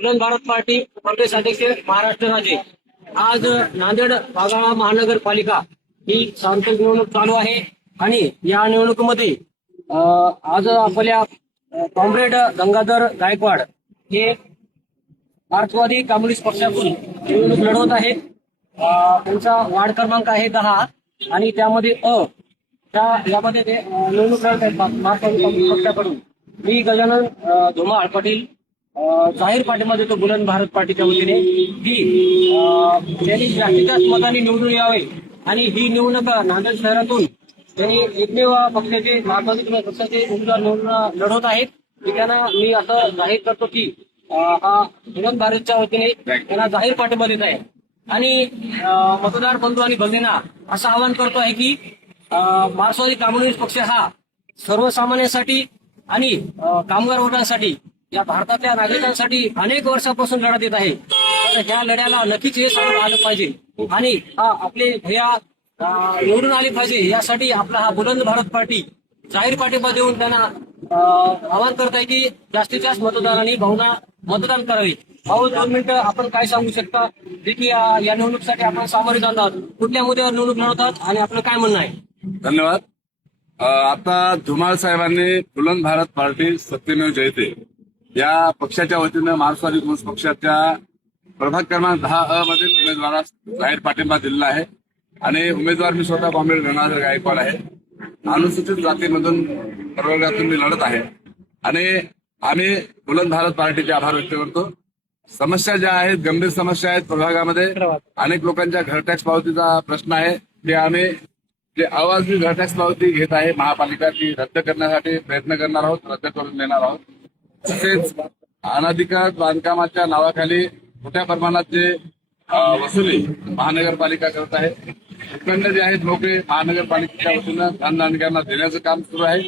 Villain Bharat party प्रदेश अध्यक्ष महाराष्ट्र राज्य. आज नांदेड वाघाळा महानगरपालिका ही सार्वत्रिक निवडणूक चालू आहे. आणि या निवडणुकीमध्ये आज आपल्या कॉम्रेड गंगाधर गायकवाड हे मार्क्सवादी कम्युनिस्ट पक्षातून निवडणूक लढवत आहेत. त्यांचा वार्ड क्रमांक आहे दहा आणि त्यामध्ये अ त्या यामध्ये ते निवडणूक लढत आहेत. मार्क्सवादी कम्युनिस्ट पक्षाकडून. मी गजानन धुमाळ पाटील जाहीर पाठिंबा देतो बुलंद भारत पार्टीच्या वतीने. की त्यांनी जास्तीत जास्त मतांनी निवडून यावे आणि ही निवडणूक नांदेड शहरातून त्यांनी एकमेव पक्षाचे राष्ट्रवादी पक्षाचे उमेदवार निवडून लढवत आहेत. त्यांना मी असं जाहीर करतो की हा बुलंद भारतच्या वतीने त्यांना जाहीर पाठिंबा देत आहे. आणि मतदार बंधू आणि भगिनींना असं आवाहन करतो आहे की मार्क्सवादी कम्युनिस्ट पक्ष हा सर्वसामान्यांसाठी आणि कामगार वर्गांसाठी या भारतातल्या नागरिकांसाठी अनेक वर्षापासून लढा देत आहे. तर ह्या लढ्याला नक्कीच हे समोर आलं पाहिजे. आणि हा आपले भया निवडून आले पाहिजे यासाठी आपला हा बुलंद भारत पार्टी जाहीर पाठिंबा देऊन त्यांना आवाहन करत आहे की जास्तीत जास्त मतदारांनी भावना मतदान करावे. भाऊ दोन मिनिटं आपण काय सांगू शकता? जे की या निवडणुकीसाठी आपण सामोरे जाणार. आहोत कुठल्या मुद्द्यावर निवडणूक लढवतात आणि आपलं काय म्हणणं आहे? धन्यवाद. आता धुमाळ साहेबांनी बुलंद भारत पार्टी सत्यमेव जयते. या पक्षाच्या वतीनं मार्क्सवादी कम्युनिस्ट पक्षाच्या प्रभाग क्रमांक दहा अ मधील उमेदवारास जाहीर पाठिंबा दिलेला आहे. आणि उमेदवार मी स्वतः बॉम्बे गंगाधर गायकवाड आहे. अनुसूचित जातीमधून प्रवर्गातून मी लढत आहे. आणि आम्ही बुलंद भारत पार्टीचे आभार व्यक्त करतो. समस्या ज्या आहेत गंभीर समस्या आहेत प्रभागामध्ये अनेक लोकांच्या घर टॅक्स पावतीचा प्रश्न आहे. ते आम्ही जे अवाजवी घर टॅक्स पावती घेत आहे महापालिका ती रद्द करण्यासाठी प्रयत्न करणार आहोत रद्द करून देणार आहोत. तसेच अनधिकृत बांधकामाच्या नावाखाली मोठ्या प्रमाणात जे वसुली महानगरपालिका करत आहे उत्पन्न जे आहेत लोक महानगरपालिकेच्या वतीनं धनधानकांना देण्याचं काम सुरू आहे.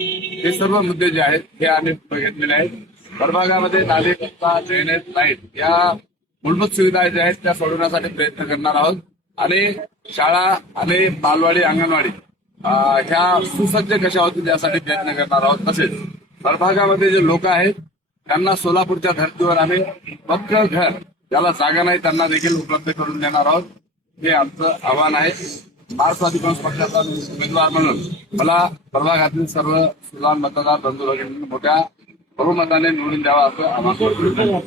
हे सर्व मुद्दे जे आहेत हे आम्ही घेतलेले आहेत. प्रभागामध्ये नाले रस्ता ड्रेनेज लाइट या मूलभूत सुविधा ज्या आहेत त्या सोडवण्यासाठी प्रयत्न करणार आहोत. आणि शाळा आणि बालवाडी अंगणवाडी ह्या सुसज्ज कशा होतील यासाठी प्रयत्न करणार आहोत. तसेच प्रभागामध्ये जे लोक आहेत त्यांना सोलापूरच्या धर्तीवर आम्ही पक्क घर ज्याला जागा नाही त्यांना देखील उपलब्ध करून देणार आहोत. हे आमचं आव्हान आहे. मार्क्सवादी काँग्रेस पक्षाचा उमेदवार म्हणून मला प्रभागातील सर्व सुदान मतदार बंधू भगिनी मोठ्या बहुमताने निवडून द्यावा असं आम्हाला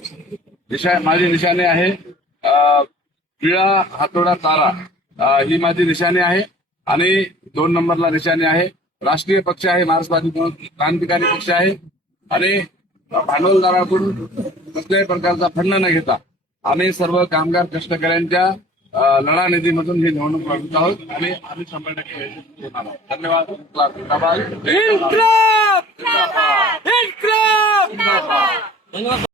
निशा माझी निशाणी आहे पिळा हातोडा तारा ही माझी निशाणी आहे आणि दोन नंबरला निशाणी आहे. राष्ट्रीय पक्ष आहे मार्क्सवादी काँग्रेस क्रांतिकारी पक्ष आहे. आणि भांडवलदाराकडून कुठल्याही प्रकारचा फंड न घेता आम्ही सर्व कामगार कष्टकऱ्यांच्या लढा निधीमधून ही निवडणूक लढवत आहोत. आणि आम्ही शंभर टक्के. धन्यवाद. धन्यवाद.